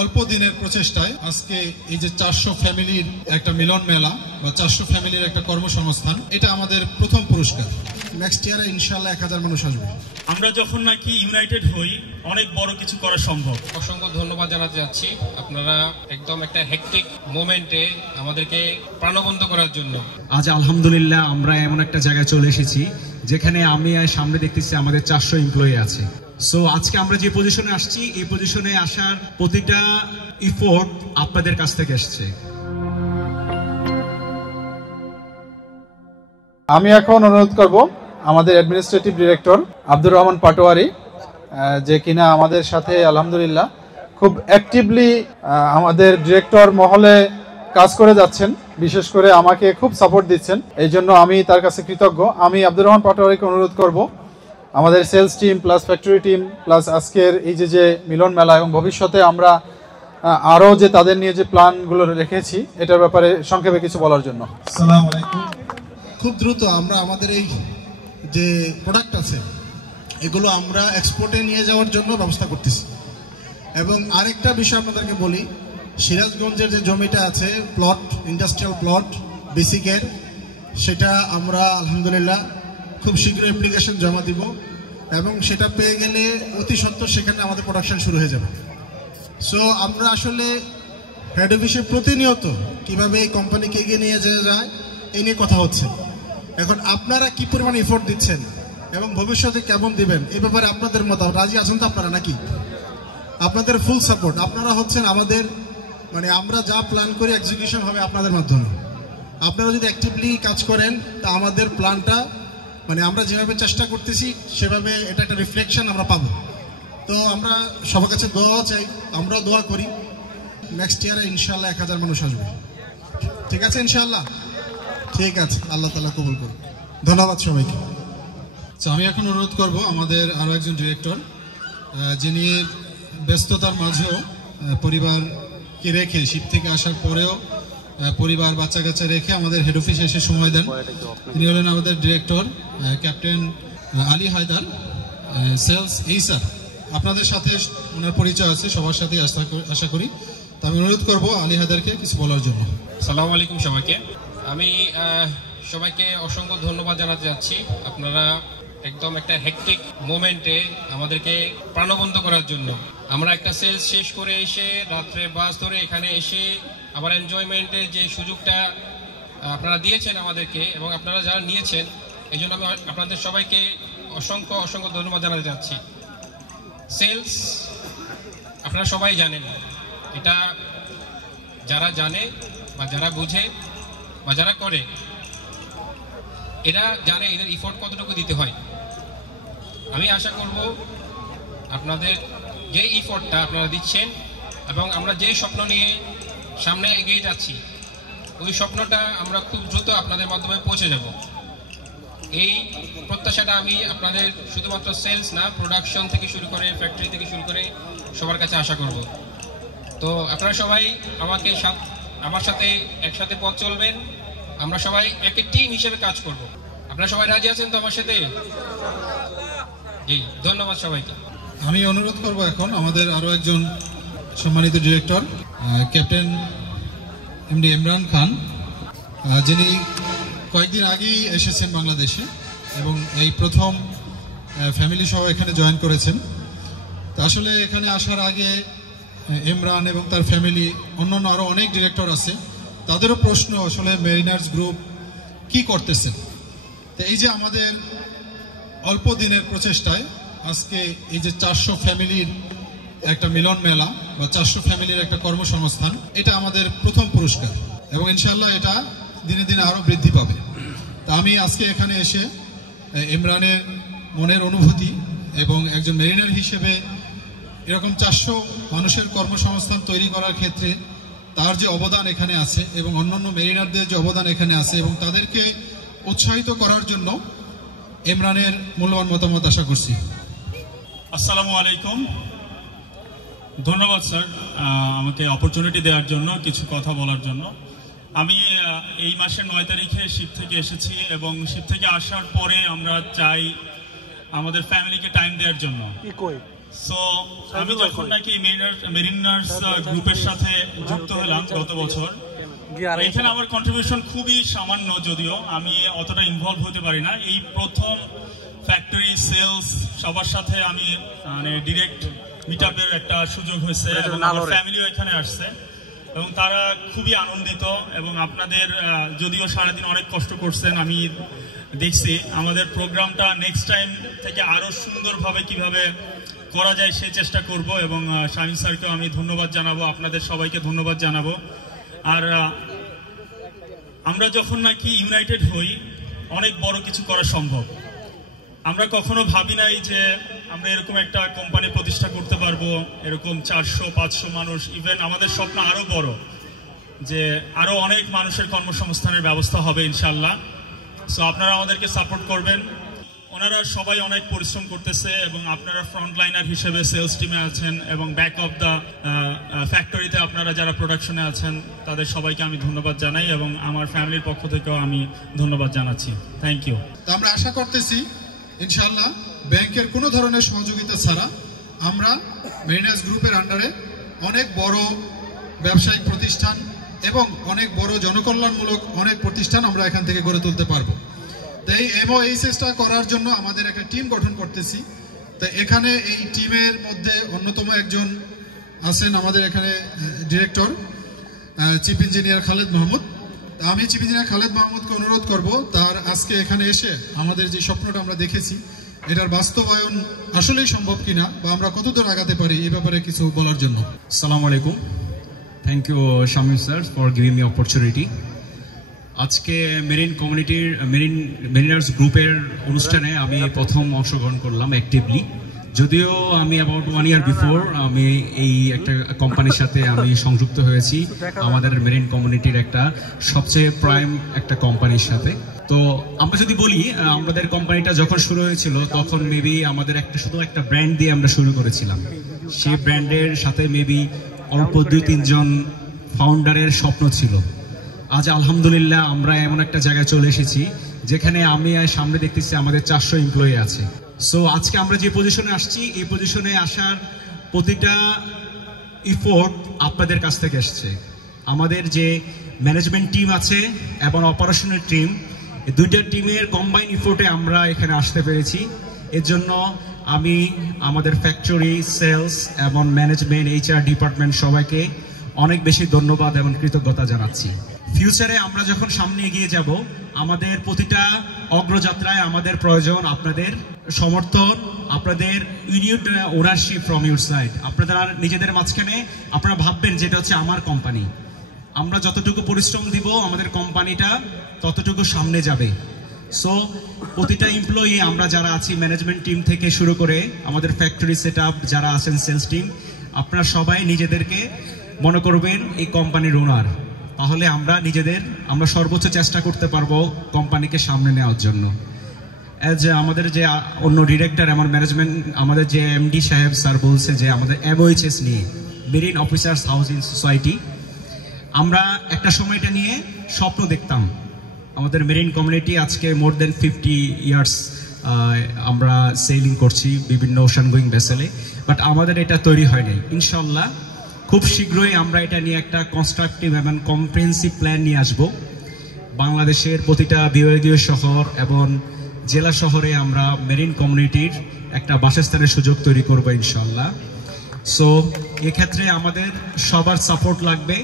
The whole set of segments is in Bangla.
অল্প দিনের প্রচেষ্টায় আজকে এই যে 400 ফ্যামিলির একটা মিলন মেলা বা 400 ফ্যামিলির একটা কর্মসংস্থান, এটা আমাদের প্রথম পুরস্কার। নেক্সট ইয়ারে ইনশাআল্লাহ 1000 মানুষ আসবে। আমরা যখন নাকি ইউনাইটেড হই অনেক বড় কিছু করা সম্ভব। অসংখ্য ধন্যবাদ জানাতে যাচ্ছি, আপনারা একদম একটা হেক্টিক মোমেন্টে আমাদেরকে প্রাণবন্ত করার জন্য। আজ আলহামদুলিল্লাহ আমরা এমন একটা জায়গায় চলে এসেছি যেখানে আমি সামনে দেখতেছি আমাদের 400 এমপ্লয়ি আছে। সো আজকে আমরা যে পজিশনে আসছি, এই পজিশনে আসার প্রতিটা এফোর্ট আপনাদের কাছ থেকে আসছে। আমি এখন অনুরোধ করব আমাদের অ্যাডমিনিস্ট্রেটিভ ডিরেক্টর আব্দুর রহমান পাটোয়ারি, যে কিনা আমাদের সাথে আলহামদুলিল্লাহ খুব অ্যাক্টিভলি আমাদের ডিরেক্টর মহলে কাজ করে যাচ্ছেন, বিশেষ করে আমাকে খুব সাপোর্ট দিচ্ছেন, এই জন্য আমি তার কাছে কৃতজ্ঞ। আমি আব্দুর রহমান পাটোয়ারিকে অনুরোধ করব আমাদের sales team plus factory team plus আজকের এই যে মিলন মেলা এবং ভবিষ্যতে আমরা আরও যে তাদের নিয়ে যে প্ল্যানগুলো রেখেছি এটার ব্যাপারে সংক্ষেপে কিছু বলার জন্য। আসসালামু আলাইকুম। খুব দ্রুত আমরা আমাদের এই যে প্রোডাক্ট আছে এগুলো আমরা এক্সপোর্টে নিয়ে যাওয়ার জন্য ব্যবস্থা করতেছি। এবং আরেকটা বিষয় আপনাদেরকে বলি, সিরাজগঞ্জের যে জমিটা আছে প্লট, ইন্ডাস্ট্রিয়াল প্লট বেসিকের, সেটা আমরা আলহামদুলিল্লাহ খুব শীঘ্র অ্যাপ্লিকেশন জমা দিব এবং সেটা পেয়ে গেলে অতি সত্বর সেখানে আমাদের প্রোডাকশন শুরু হয়ে যাবে। সো আমরা আসলে হেড অফিসে প্রতিনিয়ত কীভাবে এই কোম্পানিকে এগিয়ে নিয়ে যাওয়া যায় এই নিয়ে কথা হচ্ছে। এখন আপনারা কি পরিমাণ এফোর্ট দিচ্ছেন এবং ভবিষ্যতে কেমন দিবেন এই ব্যাপারে আপনাদের মতামত, রাজি আছেন তো আপনারা নাকি? আপনাদের ফুল সাপোর্ট। আপনারা হচ্ছেন আমাদের, মানে আমরা যা প্ল্যান করি এক্সিকিউশন হবে আপনাদের মাধ্যমে। আপনারা যদি অ্যাক্টিভলি কাজ করেন তা আমাদের প্ল্যানটা, মানে আমরা যেভাবে চেষ্টা করতেছি সেভাবে এটা একটা রিফ্লেকশন আমরা পাবো। তো আমরা সবার কাছে দোয়া চাই, আমরা দোয়া করি নেক্সট ইয়ারে ইনশাআল্লাহ 1000 মানুষ আসবে। ঠিক আছে ইনশাআল্লাহ? ঠিক আছে, আল্লাহ তাআলা কবুল করুন। ধন্যবাদ সবাইকে। আমি এখন অনুরোধ করব আমাদের আরও একজন ডিরেক্টর, যিনি ব্যস্ততার মাঝেও পরিবারকে রেখে, শিপ থেকে আসার পরেও পরিবার বাচ্চা কাচ্চা রেখে আমাদের হেড অফিসে এসে সময় দেন। তিনি হলেন আমাদের director captain Ali Haider, sales. এই স্যার আপনাদের সাথে ওনার পরিচয় আছে, সবার সাথে আশা করি। তো আমি অনুরোধ করব আলী হায়দারকে কিছু বলার জন্য। আসসালামু আলাইকুম সবাইকে। আমি সবাইকে অসংখ্য ধন্যবাদ জানাতে যাচ্ছি, আপনারা একদম একটা হেক্টিক মোমেন্টে আমাদেরকে প্রাণবন্ত করার জন্য। আমরা একটা সেলস শেষ করে এসে রাত্রে বাস ধরে এখানে এসে আবার এনজয়মেন্টের যে সুযোগটা আপনারা দিয়েছেন আমাদেরকে এবং আপনারা যারা নিয়েছেন, এই জন্য আমি আপনাদের সবাইকে অসংখ্য অসংখ্য ধন্যবাদ জানাতে চাচ্ছি। সেলস আপনারা সবাই জানেন, এটা যারা জানে বা যারা বুঝে বা যারা করে এরা জানে এদের ইফোর্ট কতটুকু দিতে হয়। আমি আশা করব আপনাদের যে ইফোর্টটা আপনারা দিচ্ছেন এবং আমরা যে স্বপ্ন নিয়ে সামনে এগিয়ে যাচ্ছি ওই স্বপ্নটা আমরা খুব দ্রুত আপনাদের মাধ্যমে পৌঁছে যাব, এই প্রত্যাশাটা আমি আপনাদের শুধুমাত্র সেলস না, প্রোডাকশন থেকে শুরু করে ফ্যাক্টরি থেকে শুরু করে সবার কাছে আশা করব। তো আপনারা সবাই আমার সাথে একসাথে পথ চলবেন, আমরা সবাই একটা টিম হিসেবে কাজ করব। আপনারা সবাই রাজি আছেন তো আমার সাথে? জি, ধন্যবাদ সবাইকে। আমি অনুরোধ করব এখন আমাদের আরও একজন সম্মানিত director captain MD Imran Khan, যিনি কয়েকদিন আগেই এসেছেন বাংলাদেশে এবং এই প্রথম ফ্যামিলি সহ এখানে জয়েন করেছেন। তো আসলে এখানে আসার আগে ইমরান এবং তার ফ্যামিলি, অন্যান্য আরও অনেক ডিরেক্টর আছে, তাদেরও প্রশ্ন আসলে মেরিনার্স গ্রুপ কি করতেছেন। তো এই যে আমাদের অল্প দিনের প্রচেষ্টায় আজকে এই যে 400 ফ্যামিলির একটা মিলন মেলা বা 400 ফ্যামিলির একটা কর্মসংস্থান, এটা আমাদের প্রথম পুরস্কার এবং ইনশাআল্লাহ এটা দিনে দিনে আরও বৃদ্ধি পাবে। তা আমি আজকে এখানে এসে ইমরানের মনের অনুভূতি এবং একজন মেরিনার হিসেবে এরকম 400 মানুষের কর্মসংস্থান তৈরি করার ক্ষেত্রে তার যে অবদান এখানে আছে এবং অন্যান্য মেরিনারদের যে অবদান এখানে আছে এবং তাদেরকে উৎসাহিত করার জন্য ইমরানের মূল্যবান মতামত আশা করছি। আসসালামু আলাইকুম। ধন্যবাদ স্যার আমাকে অপরচুনিটি দেওয়ার জন্য, কিছু কথা বলার জন্য। আমি এই মাসের 9 তারিখে শিপ থেকে এসেছি এবং শিপ থেকে আসার পরে আমরা চাই আমাদের ফ্যামিলিকে টাইম দেওয়ার জন্য। সো আমি যখন নাকি মেরিনার্স গ্রুপের সাথে যুক্ত হলাম গত বছর, এখানে আমার কন্ট্রিবিউশন খুবই সামান্য, যদিও আমি অতটা ইনভলভ হতে পারি না। এই প্রথম ফ্যাক্টরি সেলস সবার সাথে আমি মানে ডিরেক্ট মিট আপের একটা সুযোগ হয়েছে এবং আমার ফ্যামিলিও এখানে আসছে এবং তারা খুবই আনন্দিত। এবং আপনাদের যদিও সারাদিন অনেক কষ্ট করছেন, আমি দেখছি আমাদের প্রোগ্রামটা নেক্সট টাইম থেকে আরো সুন্দরভাবে কিভাবে করা যায় সেই চেষ্টা করব। এবং শামীম স্যারকেও আমি ধন্যবাদ জানাবো, আপনাদের সবাইকে ধন্যবাদ জানাবো। আর আমরা যখন নাকি ইউনাইটেড হই অনেক বড় কিছু করা সম্ভব। আমরা কখনো ভাবি নাই যে আমরা এরকম একটা কোম্পানি প্রতিষ্ঠা করতে পারবো, এরকম 400-500 মানুষ, ইভেন আমাদের স্বপ্ন আরো বড় যে আরো অনেক মানুষের কর্মসংস্থানের ব্যবস্থা হবে ইনশাল্লাহ। সো আপনারা আমাদেরকে সাপোর্ট করবেন। ওনারা সবাই অনেক পরিশ্রম করতেছে এবং আপনারা ফ্রন্টলাইনার হিসেবে সেলস টিমে আছেন এবং ব্যাক অফ দ্য ফ্যাক্টরিতে আপনারা যারা প্রোডাকশনে আছেন তাদের সবাইকে আমি ধন্যবাদ জানাই এবং আমার ফ্যামিলির পক্ষ থেকেও আমি ধন্যবাদ জানাচ্ছি। Thank you. তো আমরা আশা করতেছি ইনশাআল্লাহ ব্যাংকের কোনো ধরনের সহযোগিতা ছাড়া আমরা মেরিনার্স গ্রুপের আন্ডারে অনেক বড় ব্যবসায়িক প্রতিষ্ঠান এবং অনেক বড় জনকল্যাণমূলক অনেক প্রতিষ্ঠান আমরা এখান থেকে গড়ে তুলতে পারবো। তাই এই চেষ্টা করার জন্য আমাদের একটা টিম গঠন করতেছি। তো এখানে এই টিমের মধ্যে অন্যতম একজন আছেন আমাদের এখানে director chief engineer Khaled Mahmud. আমি চিফ ইঞ্জিনিয়ার খালেদ মাহমুদকে অনুরোধ করব তার আজকে এখানে এসে আমাদের যে স্বপ্নটা আমরা দেখেছি এটার বাস্তবায়ন আসলেই সম্ভব কিনা বা আমরা কতদূর আগাতে পারি এই ব্যাপারে কিছু বলার জন্য। আসসালামু আলাইকুম। Thank you Shamim sir for giving me opportunity. আজকে মেরিনার্স গ্রুপের অনুষ্ঠানে আমি প্রথম অংশগ্রহণ করলাম অ্যাক্টিভলি। যদিও আমি অ্যাবাউট 1 ইয়ার বিফোর আমি এই একটা কোম্পানির সাথে আমি সংযুক্ত হয়েছি, আমাদের মেরিন কমিউনিটির একটা সবচেয়ে প্রাইম একটা কোম্পানির সাথে। তো আমরা যদি বলি আমাদের কোম্পানিটা যখন শুরু হয়েছিল তখন মেবি আমাদের শুধু একটা ব্র্যান্ড দিয়ে আমরা শুরু করেছিলাম। সেই ব্র্যান্ডের সাথে মেবি অল্প 2-3 জন ফাউন্ডারের স্বপ্ন ছিল। আজ আলহামদুলিল্লাহ আমরা এমন একটা জায়গায় চলে এসেছি যেখানে আমি সামনে দেখতেছি আমাদের 400 এমপ্লয়ি আছে। সো আজকে আমরা যে পজিশনে আসছি এই পজিশনে আসার প্রতিটা এফোর্ট আপনাদের কাছ থেকে আসছে। আমাদের যে ম্যানেজমেন্ট টিম আছে এবং অপারেশনাল টিম, এই দুইটা টিমের কম্বাইন এফোর্টে আমরা এখানে আসতে পেরেছি। এর জন্য আমি আমাদের ফ্যাক্টরি, সেলস এবং ম্যানেজমেন্ট, HR ডিপার্টমেন্ট সবাইকে অনেক বেশি ধন্যবাদ এবং কৃতজ্ঞতা জানাচ্ছি। ফিউচারে আমরা যখন সামনে এগিয়ে যাব আমাদের প্রতিটা অগ্রযাত্রায় আমাদের প্রয়োজন আপনাদের সমর্থন, আপনাদের unit ownership from your side. আপনারা নিজেদের মাঝখানে আপনারা ভাববেন যেটা হচ্ছে আমার কোম্পানি। আমরা যতটুকু পরিশ্রম দিব আমাদের কোম্পানিটা ততটুকু সামনে যাবে। সো প্রতিটা এমপ্লয়ি আমরা যারা আছি ম্যানেজমেন্ট টিম থেকে শুরু করে আমাদের ফ্যাক্টরি সেটআপ যারা আছেন সেলস টিম, আপনারা সবাই নিজেদেরকে মনে করবেন এই কোম্পানির ওনার। তাহলে আমরা সর্বোচ্চ চেষ্টা করতে পারবো কোম্পানিকে সামনে নেওয়ার জন্য। আমাদের যে অন্য ডিরেক্টর আমার ম্যানেজমেন্ট আমাদের যে MD সাহেব স্যার বলছে যে আমাদের MOHS নিয়ে মেরিন অফিসার্স হাউজিং সোসাইটি, আমরা একটা সময়টা নিয়ে স্বপ্ন দেখতাম। আমাদের মেরিন কমিউনিটি আজকে মোর দেন 50 ইয়ার্স আমরা সেলিং করছি বিভিন্ন ওশান গোয়িং ভেসেলে, বাট আমাদের এটা তৈরি হয়নি। ইনশাল্লাহ খুব শীঘ্রই আমরা এটা নিয়ে একটা কনস্ট্রাকটিভ এবং কম্প্রিহেন্সিভ প্ল্যান নিয়ে আসব। বাংলাদেশের প্রতিটা বিভাগীয় শহর এবং জেলা শহরে আমরা মেরিন কমিউনিটির একটা বাসস্থানের সুযোগ তৈরি করব ইনশাল্লাহ। সো এক্ষেত্রে আমাদের সবার সাপোর্ট লাগবে।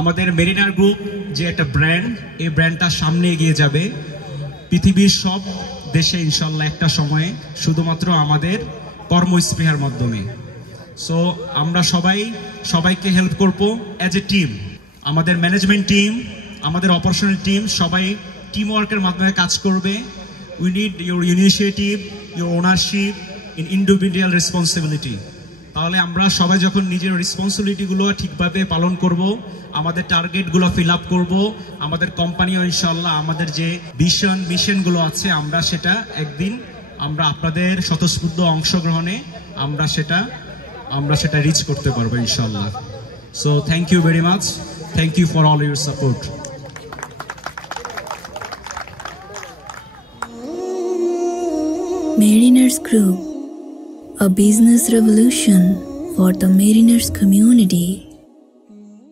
আমাদের মেরিনার গ্রুপ যে একটা ব্র্যান্ড, এই ব্র্যান্ডটা সামনে এগিয়ে যাবে পৃথিবীর সব দেশে ইনশাল্লাহ একটা সময়ে, শুধুমাত্র আমাদের কর্মস্পৃহার মাধ্যমে। সো আমরা সবাইকে হেল্প করব অ্যাজ এ টিম। আমাদের ম্যানেজমেন্ট টিম, আমাদের অপারেশনাল টিম সবাই টিম ওয়ার্কের মাধ্যমে কাজ করবে। We need your initiative, your ownership in individual responsibility. তাহলে আমরা সবাই যখন নিজের রেসপন্সিবিলিটিগুলো ঠিকভাবে পালন করব, আমাদের টার্গেটগুলো ফিল আপ করব, আমাদের কোম্পানিও ইনশাল্লাহ আমাদের যে মিশনগুলো আছে আমরা একদিন আপনাদের স্বতঃস্ফূর্ত অংশগ্রহণে আমরা সেটা রিচ করতে পারবো ইনশাল্লাহ। So thank you very much, thank you for all your support. Mariners Group, a business revolution for the mariners community.